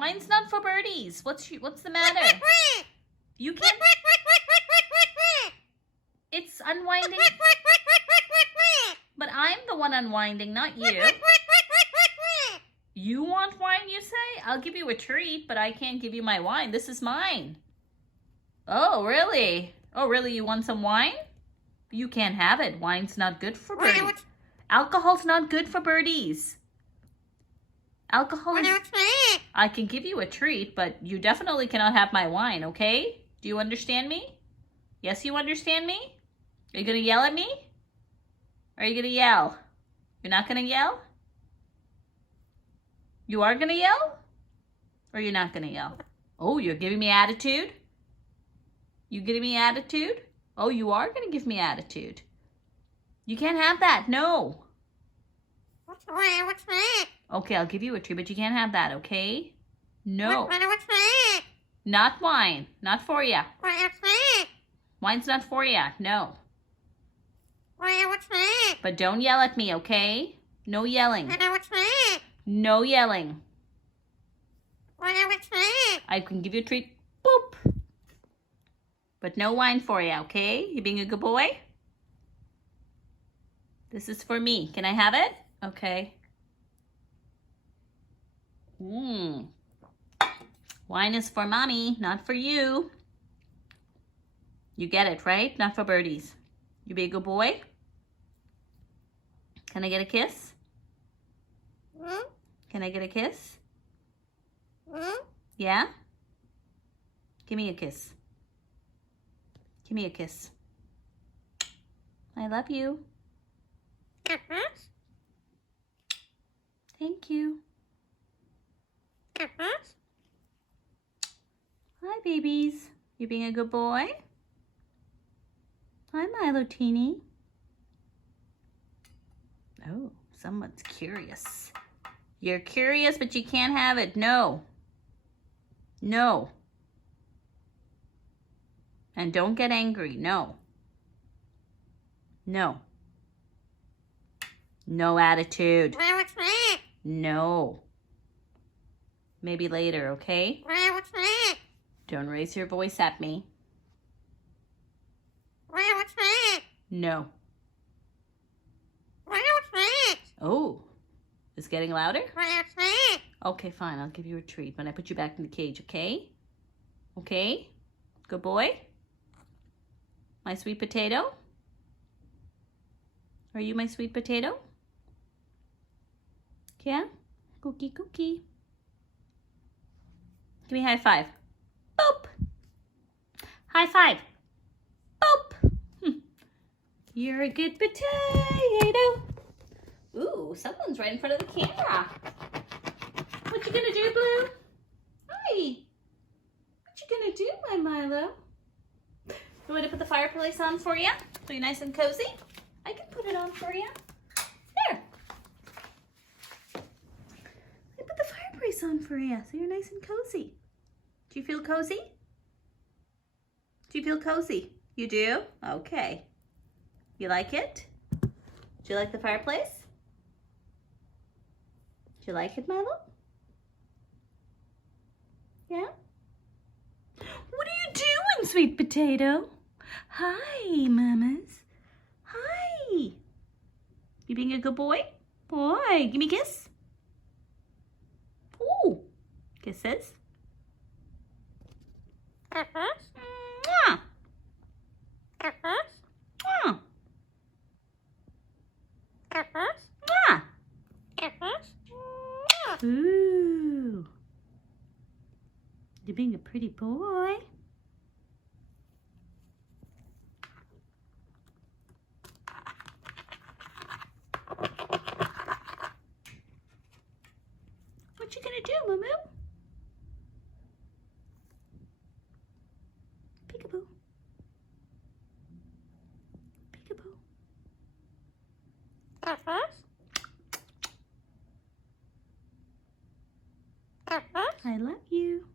Wine's not for birdies. What's the matter? You can't. It's unwinding. But I'm the one unwinding, not you. You want wine, you say? I'll give you a treat, but I can't give you my wine. This is mine. Oh, really? Oh, really? You want some wine? You can't have it. Wine's not good for birdies. Alcohol's not good for birdies. Alcohol is... I can give you a treat, but you definitely cannot have my wine, okay? Do you understand me? Yes, you understand me? Are you going to yell at me? Or are you going to yell? You're not going to yell? You are going to yell? Or you're not going to yell? Oh, you're giving me attitude? You giving me attitude? Oh, you are going to give me attitude. You can't have that. No. What's that? Okay, I'll give you a treat, but you can't have that, okay? No. What's that? Not wine. Not for ya. What's that? Wine's not for ya. No. What's that? But don't yell at me, okay? No yelling. What's that? No yelling. What's that? I can give you a treat. Boop. But no wine for you, okay? You being a good boy? This is for me. Can I have it? Okay. Wine is for mommy, not for you. You get it, right? Not for birdies. You be a good boy? Can I get a kiss? Can I get a kiss? Yeah? Give me a kiss. Give me a kiss. I love you. Thank you. Hi, babies. You being a good boy? Hi, Milo Teeny. Oh, someone's curious. You're curious, but you can't have it. No. No. And don't get angry. No. No. No attitude. What's that? No. Maybe later, okay? What's that? Don't raise your voice at me. What's that? No. What's that? Oh, it's getting louder? What's that? Okay, fine. I'll give you a treat when I put you back in the cage, okay? Okay? Good boy? My sweet potato? Are you my sweet potato? Yeah? Cookie, cookie. Give me a high five. Boop! High five. Boop! You're a good potato. Ooh, someone's right in front of the camera. What you gonna do, Blue? Hi. What you gonna do, my Milo? You want to put the fireplace on for you? So you're nice and cozy? I can put it on for you. There. I put the fireplace on for you so you're nice and cozy. Do you feel cozy? Do you feel cozy? You do? Okay. You like it? Do you like the fireplace? Do you like it, Milo? Yeah? What are you doing, sweet potato? Hi, mamas. Hi. You being a good boy? Boy, give me a kiss. Ooh. Kisses. Mwah. Mwah. Mwah. Ooh. You're being a pretty boy. What you gonna do, Moo? Peekaboo. Peekaboo. I love you.